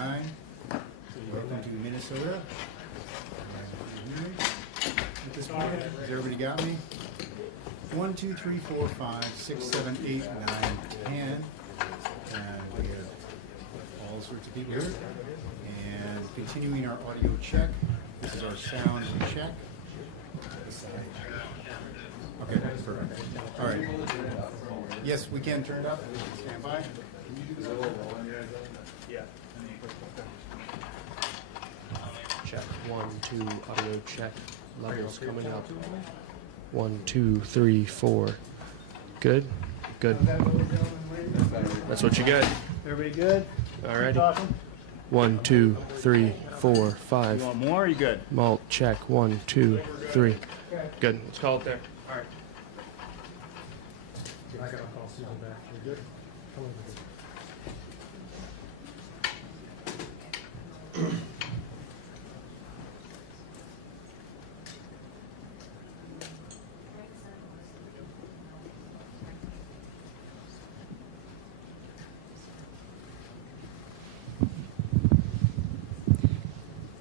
Welcome to Minnesota. At this point, has everybody got me? 1, 2, 3, 4, 5, 6, 7, 8, 9, 10. And we have all sorts of people here. And continuing our audio check. This is our sound check. Okay, perfect. All right. Yes, we can turn it up. Stand by. Yeah. Check. 1, 2, audio check. Levels coming up. 1, 2, 3, 4. Good. Good. That's what you got. Everybody good? Alrighty. 1, 2, 3, 4, 5. You want more? Or you good? Malt check. 1, 2, 3. Good. Let's call it there. All right. I gotta call Susan back. You're good. Come on.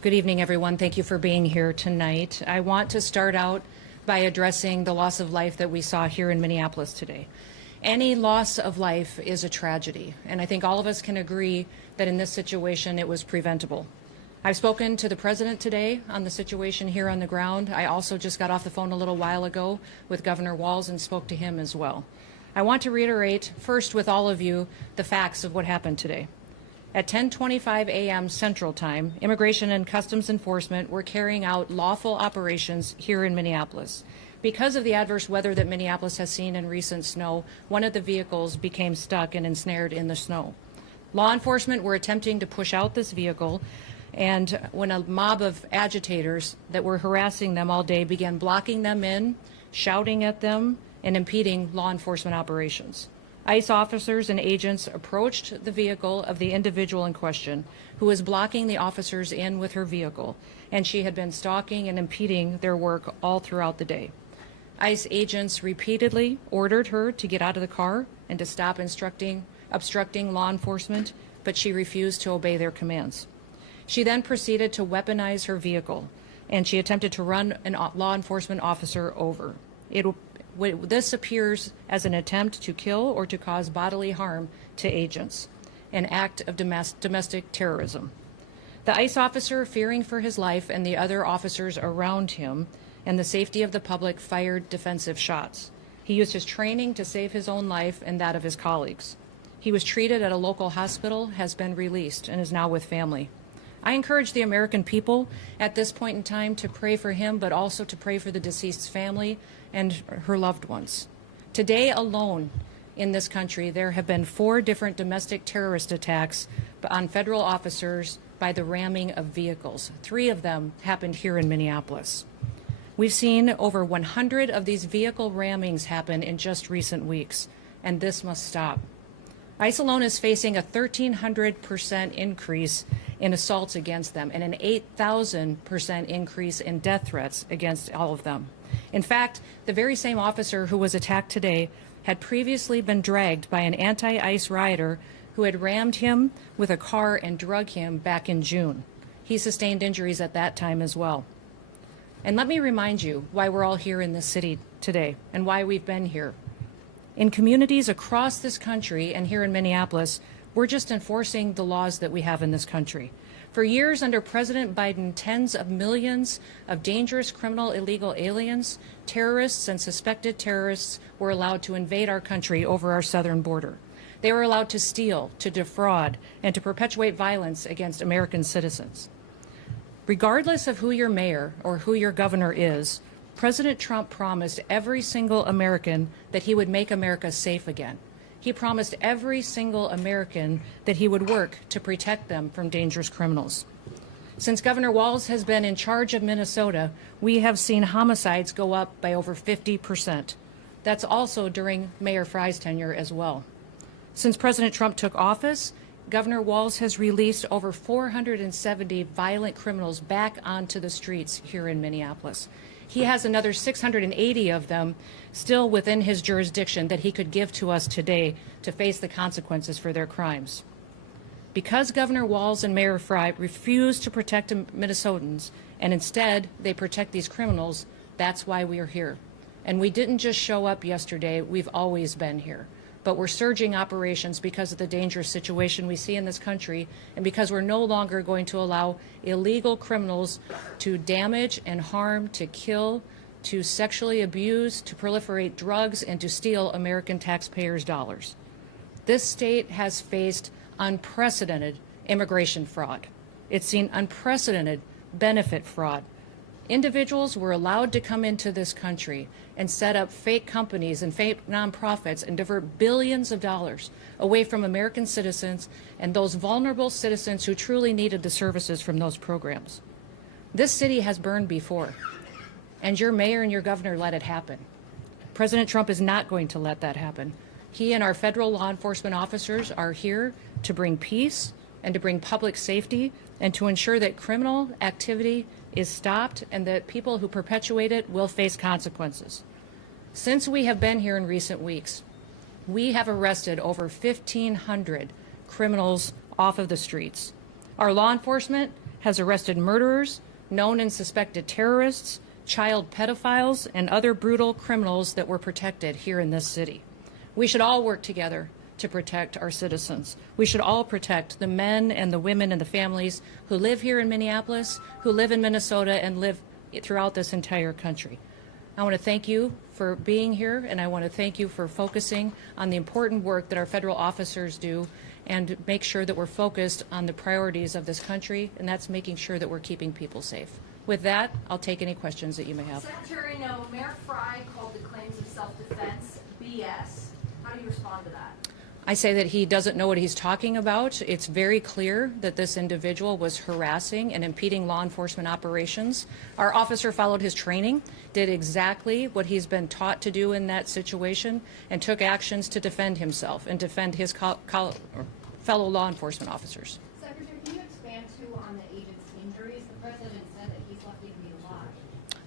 Good evening, everyone. Thank you for being here tonight. I want to start out by addressing the loss of life that we saw here in Minneapolis today. Any loss of life is a tragedy, and I think all of us can agree that in this situation it was preventable. I've spoken to the president today on the situation here on the ground. I also just got off the phone a little while ago with Governor Walz and spoke to him as well. I want to reiterate first with all of you the facts of what happened today. At 10:25 a.m. Central Time, Immigration and Customs Enforcement were carrying out lawful operations here in Minneapolis. Because of the adverse weather that Minneapolis has seen in recent snow, one of the vehicles became stuck and ensnared in the snow. Law enforcement were attempting to push out this vehicle, and when a mob of agitators that were harassing them all day began blocking them in, shouting at them, and impeding law enforcement operations. ICE officers and agents approached the vehicle of the individual in question, who was blocking the officers in with her vehicle, and she had been stalking and impeding their work all throughout the day. ICE agents repeatedly ordered her to get out of the car and to stop obstructing law enforcement, but she refused to obey their commands. She then proceeded to weaponize her vehicle, and she attempted to run a law enforcement officer over. This appears as an attempt to kill or to cause bodily harm to agents, an act of domestic terrorism. The ICE officer, fearing for his life and the other officers around him and the safety of the public, fired defensive shots. He used his training to save his own life and that of his colleagues. He was treated at a local hospital, has been released, and is now with family. I encourage the American people at this point in time to pray for him, but also to pray for the deceased's family and her loved ones. Today alone in this country, there have been 4 different domestic terrorist attacks on federal officers by the ramming of vehicles. 3 of them happened here in Minneapolis. We've seen over 100 of these vehicle rammings happen in just recent weeks, and this must stop. ICE alone is facing a 1,300% increase in assaults against them and an 8,000% increase in death threats against all of them. In fact, the very same officer who was attacked today had previously been dragged by an anti-ICE rioter who had rammed him with a car and drug him back in June. He sustained injuries at that time as well. And let me remind you why we're all here in this city today and why we've been here. In communities across this country and here in Minneapolis, we're just enforcing the laws that we have in this country. For years under President Biden, tens of millions of dangerous criminal illegal aliens, terrorists, and suspected terrorists were allowed to invade our country over our southern border. They were allowed to steal, to defraud, and to perpetuate violence against American citizens. Regardless of who your mayor or who your governor is, President Trump promised every single American that he would make America safe again. He promised every single American that he would work to protect them from dangerous criminals. Since Governor Walz has been in charge of Minnesota, we have seen homicides go up by over 50%. That's also during Mayor Frye's tenure as well. Since President Trump took office, Governor Walz has released over 470 violent criminals back onto the streets here in Minneapolis. He has another 680 of them still within his jurisdiction that he could give to us today to face the consequences for their crimes. Because Governor Walz and Mayor Frey refuse to protect Minnesotans, and instead they protect these criminals, that's why we are here. And we didn't just show up yesterday, we've always been here. But we're surging operations because of the dangerous situation we see in this country, and because we're no longer going to allow illegal criminals to damage and harm, to kill, to sexually abuse, to proliferate drugs, and to steal American taxpayers' dollars. This state has faced unprecedented immigration fraud. It's seen unprecedented benefit fraud. Individuals were allowed to come into this country and set up fake companies and fake nonprofits and divert billions of dollars away from American citizens and those vulnerable citizens who truly needed the services from those programs. This city has burned before, and your mayor and your governor let it happen. President Trump is not going to let that happen. He and our federal law enforcement officers are here to bring peace and to bring public safety and to ensure that criminal activity is stopped and that people who perpetuate it will face consequences. Since we have been here in recent weeks, we have arrested over 1,500 criminals off of the streets. Our law enforcement has arrested murderers, known and suspected terrorists, child pedophiles, and other brutal criminals that were protected here in this city. We should all work together to protect our citizens. We should all protect the men and the women and the families who live here in Minneapolis, who live in Minnesota, and live throughout this entire country. I want to thank you for being here, and I want to thank you for focusing on the important work that our federal officers do and make sure that we're focused on the priorities of this country, and that's making sure that we're keeping people safe. With that, I'll take any questions that you may have. Secretary Noem, Mayor Frey called the claims of self-defense BS. How do you respond to that? I say that he doesn't know what he's talking about. It's very clear that this individual was harassing and impeding law enforcement operations. Our officer followed his training, did exactly what he's been taught to do in that situation, and took actions to defend himself and defend his fellow law enforcement officers. Secretary, can you expand too on the agent's injuries? The president said that he's lucky to be alive.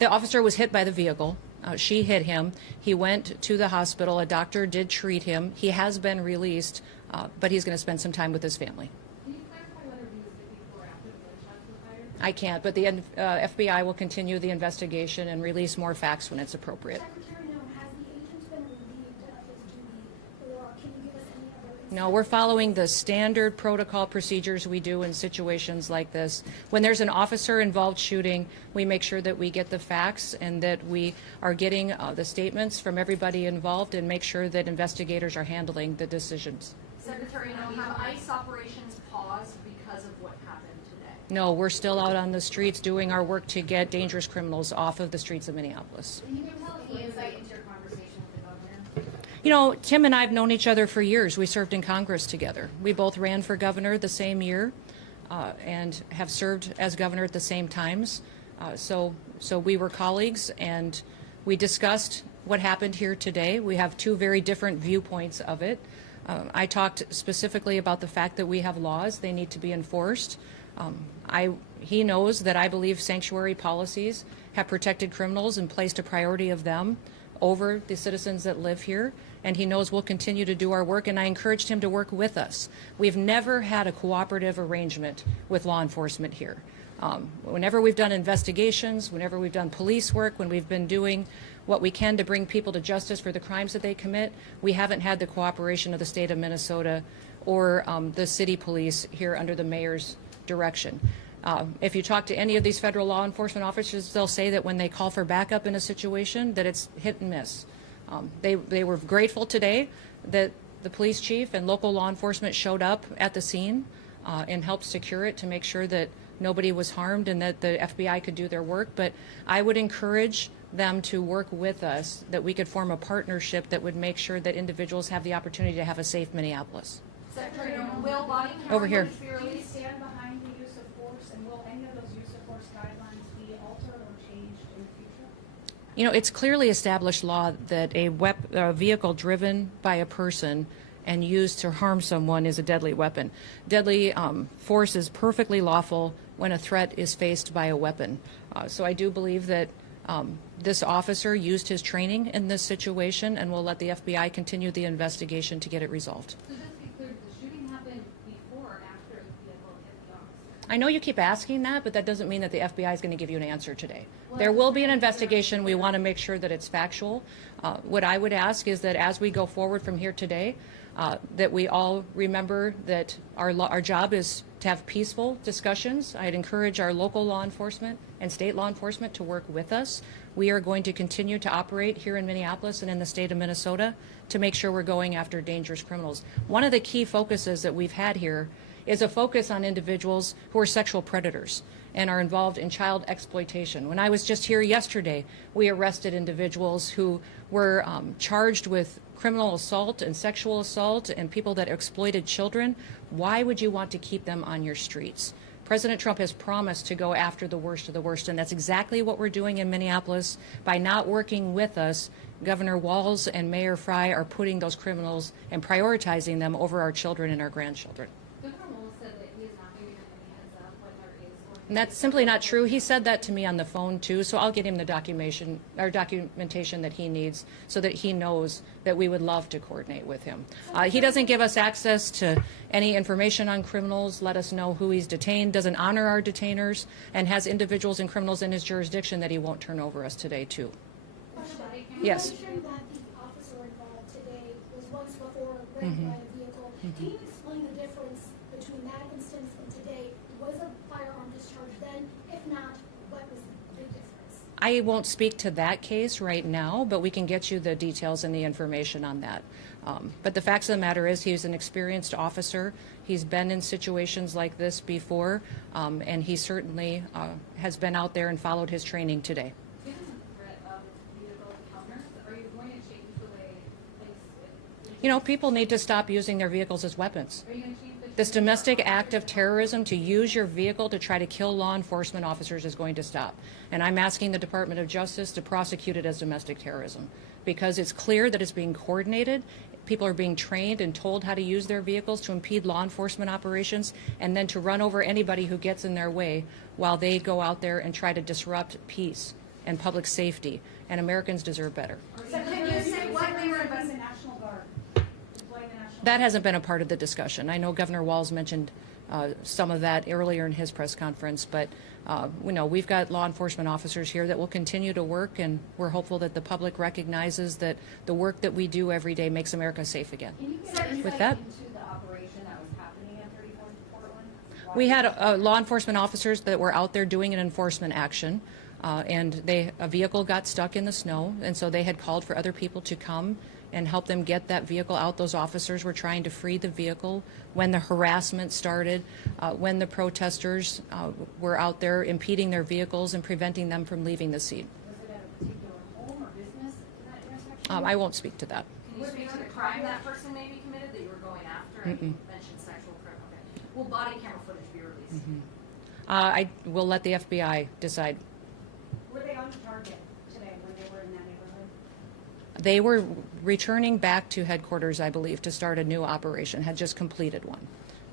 The officer was hit by the vehicle. She hit him. He went to the hospital. A doctor did treat him. He has been released, but he's going to spend some time with his family. Can you clarify whether he was hit before or after the gunshots were fired? I can't, but the FBI will continue the investigation and release more facts when it's appropriate. Secretary Noem, has the agent been relieved of his duty, or can you give us any other insight? No, we're following the standard protocol procedures we do in situations like this. When there's an officer involved shooting, we make sure that we get the facts and that we are getting the statements from everybody involved and make sure that investigators are handling the decisions. Secretary Noem, have ICE operations paused because of what happened today? No, we're still out on the streets doing our work to get dangerous criminals off of the streets of Minneapolis. Can you give us any insight into your conversation with the governor? You know, Tim and I have known each other for years. We served in Congress together. We both ran for governor the same year and have served as governor at the same times. So we were colleagues, and we discussed what happened here today. We have two very different viewpoints of it. I talked specifically about the fact that we have laws. They need to be enforced. He knows that I believe sanctuary policies have protected criminals and placed a priority of them over the citizens that live here, and he knows we'll continue to do our work, and I encouraged him to work with us. We've never had a cooperative arrangement with law enforcement here. Whenever we've done investigations, whenever we've done police work, when we've been doing what we can to bring people to justice for the crimes that they commit, we haven't had the cooperation of the state of Minnesota or the city police here under the mayor's direction. If you talk to any of these federal law enforcement officers, they'll say that when they call for backup in a situation, that it's hit and miss. They were grateful today that the police chief and local law enforcement showed up at the scene and helped secure it to make sure that nobody was harmed and that the FBI could do their work. But I would encourage them to work with us, that we could form a partnership that would make sure that individuals have the opportunity to have a safe Minneapolis. Secretary Noem, will body Over camera here. footage be Do you released? stand behind the use of force, and will any of those use of force guidelines be altered or changed in the future? You know, it's clearly established law that a vehicle driven by a person and used to harm someone is a deadly weapon. Deadly force is perfectly lawful when a threat is faced by a weapon. So I do believe that this officer used his training in this situation, and we'll let the FBI continue the investigation to get it resolved. So just to be clear, did the shooting happen before or after I know you keep asking that, but that doesn't mean that the FBI is going to give you an answer today. There will be an investigation. We want to make sure that it's factual. What I would ask is that as we go forward from here today, that we all remember that our job is to have peaceful discussions. I'd encourage our local law enforcement and state law enforcement to work with us. We are going to continue to operate here in Minneapolis and in the state of Minnesota to make sure we're going after dangerous criminals. One of the key focuses that we've had here is a focus on individuals who are sexual predators and are involved in child exploitation. When I was just here yesterday, we arrested individuals who were charged with criminal assault and sexual assault and people that exploited children. Why would you want to keep them on your streets? President Trump has promised to go after the worst of the worst, and that's exactly what we're doing in Minneapolis. By not working with us, Governor Walz and Mayor Frey are putting those criminals and prioritizing them over our children and our grandchildren. Governor Wolf said that he is not giving them any heads up when there is going to be. And that's simply not true. He said that to me on the phone too, so I'll get him the documentation that he needs so that he knows that we would love to coordinate with him. He doesn't give us access to any information on criminals, let us know who he's detained, doesn't honor our detainers, and has individuals and criminals in his jurisdiction that he won't turn over us today too. Yes. You mentioned that the officer involved today was once before raped by a vehicle. Can you explain the difference between that instance and today? Was a firearm discharged then? If not, what was the big difference? I won't speak to that case right now, but we can get you the details and the information on that. But the facts of the matter is he's an experienced officer. He's been in situations like this before, and he certainly has been out there and followed his training today. Given the threat of vehicle encounters, are you going to change the way You know, people need to stop using their vehicles as weapons. are you going to change the This domestic act of terrorism to use your vehicle to try to kill law enforcement officers is going to stop. And I'm asking the Department of Justice to prosecute it as domestic terrorism because it's clear that it's being coordinated. People are being trained and told how to use their vehicles to impede law enforcement operations and then to run over anybody who gets in their way while they go out there and try to disrupt peace and public safety. And Americans deserve better. So can you say what they were The investigating? National Guard. Deploying the National That hasn't been a part of the discussion. I know Governor Walz mentioned some of that earlier in his press conference, but we've got law enforcement officers here that will continue to work, and we're hopeful that the public recognizes that the work that we do every day makes America safe again. Can you get insight With that, into the operation that was happening at 34th Portland? we had law enforcement officers that were out there doing an enforcement action, and a vehicle got stuck in the snow, and so they had called for other people to come and help them get that vehicle out. Those officers were trying to free the vehicle when the harassment started, when the protesters were out there impeding their vehicles and preventing them from leaving the scene. Was it at a particular home or business in that intersection? I won't speak to that. Can you speak to the crime that person may be committed that you were going after? And you mentioned sexual crime. Okay. Will body camera footage be released? I will let the FBI decide. Were they on target today when they were in that neighborhood? They were returning back to headquarters, I believe, to start a new operation, had just completed one.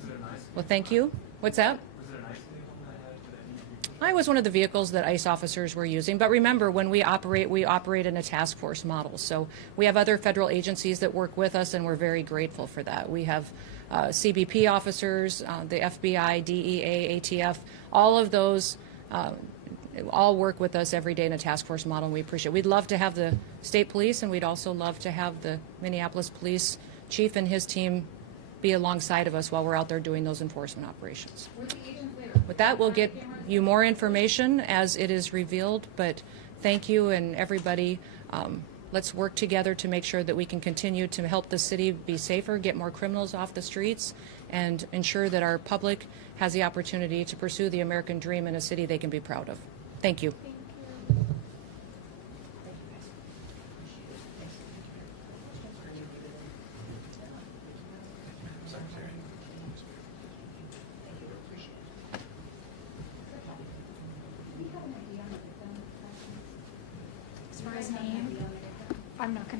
Was it a nice? Well, thank you. What's that? Was it a nice vehicle that had? I was one of the vehicles that ICE officers were using. But remember, when we operate in a task force model. So we have other federal agencies that work with us, and we're very grateful for that. We have CBP officers, the FBI, DEA, ATF, all of those all work with us every day in a task force model, and we appreciate it. We'd love to have the state police, and we'd also love to have the Minneapolis police chief and his team be alongside of us while we're out there doing those enforcement operations. Were the agents there? With that, we'll get you more information as it is revealed, but thank you and everybody. Let's work together to make sure that we can continue to help the city be safer, get more criminals off the streets, and ensure that our public has the opportunity to pursue the American dream in a city they can be proud of. Thank you. As far as name, I'm not going to